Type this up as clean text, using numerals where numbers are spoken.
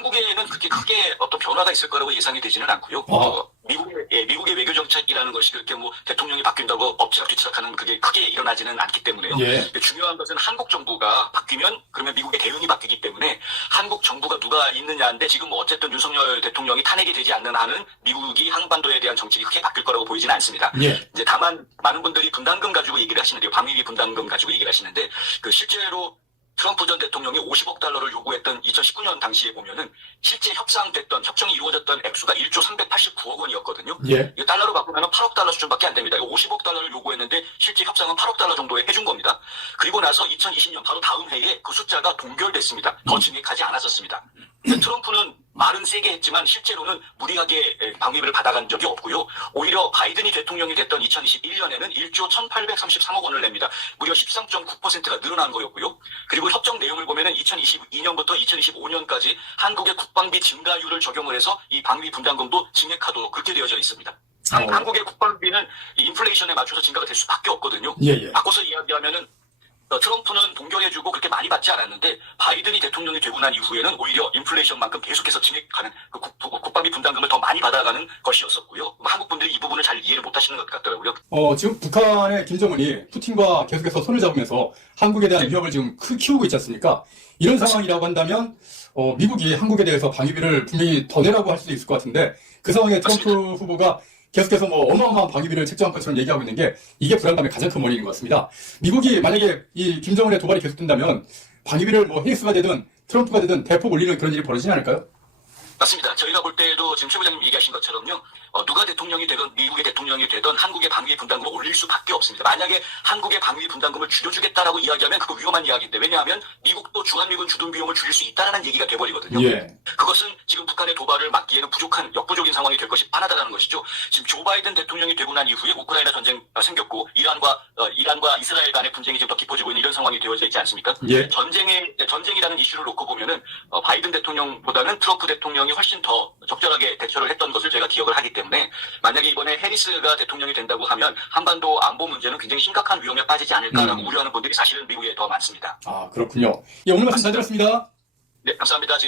한국에는 그렇게 크게 어떤 변화가 있을 거라고 예상이 되지는 않고요. 미국의 외교 정책이라는 것이 그렇게 뭐 대통령이 바뀐다고 엎치락뒤치락하는 그게 크게 일어나지는 않기 때문에요. 예. 중요한 것은 한국 정부가 바뀌면 그러면 미국의 대응이 바뀌기 때문에 한국 정부가 누가 있느냐인데 지금 뭐 어쨌든 윤석열 대통령이 탄핵이 되지 않는 한은 미국이 한반도에 대한 정책이 크게 바뀔 거라고 보이지는 않습니다. 예. 이제 다만 많은 분들이 분담금 가지고 얘기를 하시는데요. 방위비 분담금 가지고 얘기를 하시는데 그 실제로 트럼프 전 대통령이 50억 달러를 요구했던 2019년 당시에 보면은 실제 협정이 이루어졌던 액수가 1조 389억 원이었거든요. 예. 이 달러로 바꾸면 8억 달러 수준밖에 안 됩니다. 50억 달러를 요구했는데 실제 협상은 8억 달러 정도에 해준 겁니다. 그리고 나서 2020년 바로 다음 해에 그 숫자가 동결됐습니다. 더 증액하지 않았었습니다. 트럼프는 말은 세게 했지만 실제로는 무리하게 방위비를 받아간 적이 없고요. 오히려 바이든이 대통령이 됐던 2021년에는 1조 1,833억 원을 냅니다. 무려 13.9%가 늘어난 거였고요. 그리고 협정 내용을 보면은 2022년부터 2025년까지 한국의 국방비 증가율을 적용을 해서 이 방위 분담금도 증액하도록 그렇게 되어져 있습니다. 한국의 국방비는 이 인플레이션에 맞춰서 증가가 될 수밖에 없거든요. 예. 바꿔서 이야기하면은 트럼프는 동결해주고 그렇게 많이 받지 않았는데 바이든이 대통령이 되고 난 이후에는 오히려 인플레이션만큼 계속해서 증액하는 그 국방비 분담금을 더 많이 받아가는 것이었었고요. 한국 분들이 이 부분을 잘 이해를 못하시는 것 같더라고요. 지금 북한의 김정은이 푸틴과 계속해서 손을 잡으면서 한국에 대한 위협을 지금 키우고 있지 않습니까? 이런 상황이라고 한다면 미국이 한국에 대해서 방위비를 분명히 더 내라고 할 수도 있을 것 같은데 그 상황에 트럼프 후보가 계속해서 어마어마한 방위비를 책정한 것처럼 얘기하고 있는 게 이게 불안감의 가장 큰 원인인 것 같습니다. 미국이 만약에 이 김정은의 도발이 계속된다면 방위비를 해리스가 되든 트럼프가 되든 대폭 올리는 그런 일이 벌어지지 않을까요? 맞습니다. 저희가 볼 때도 지금 최 부장님 얘기하신 것처럼요. 누가 대통령이 되든 미국의 대통령이 되든 한국의 방위 분담금을 올릴 수밖에 없습니다. 만약에 한국의 방위 분담금을 줄여주겠다라고 이야기하면 그거 위험한 이야기인데 왜냐하면 미국도 주한미군 주둔 비용을 줄일 수 있다는 얘기가 돼버리거든요. 예. 그것은 지금 북한의 도발을 막기에는 역부족인 상황이 될 것이 뻔하다는 것이죠. 지금 조 바이든 대통령이 되고 난 이후에 우크라이나 전쟁 생겼고 이란과 이스라엘 간의 분쟁이 지금 더 깊어지고 있는 이런 상황이 되어져 있지 않습니까? 예. 전쟁이라는 이슈를 놓고 보면은 바이든 대통령보다는 트럼프 대통령이 훨씬 더 적절하게 대처를 했던 것을 저희가 기억을 하기 때문에 만약에 이번에 해리스가 대통령이 된다고 하면 한반도 안보 문제는 굉장히 심각한 위험에 빠지지 않을까라고 우려하는 분들이 사실은 미국에 더 많습니다. 아, 그렇군요. 예, 오늘 말씀 잘 들었습니다. 네, 감사합니다.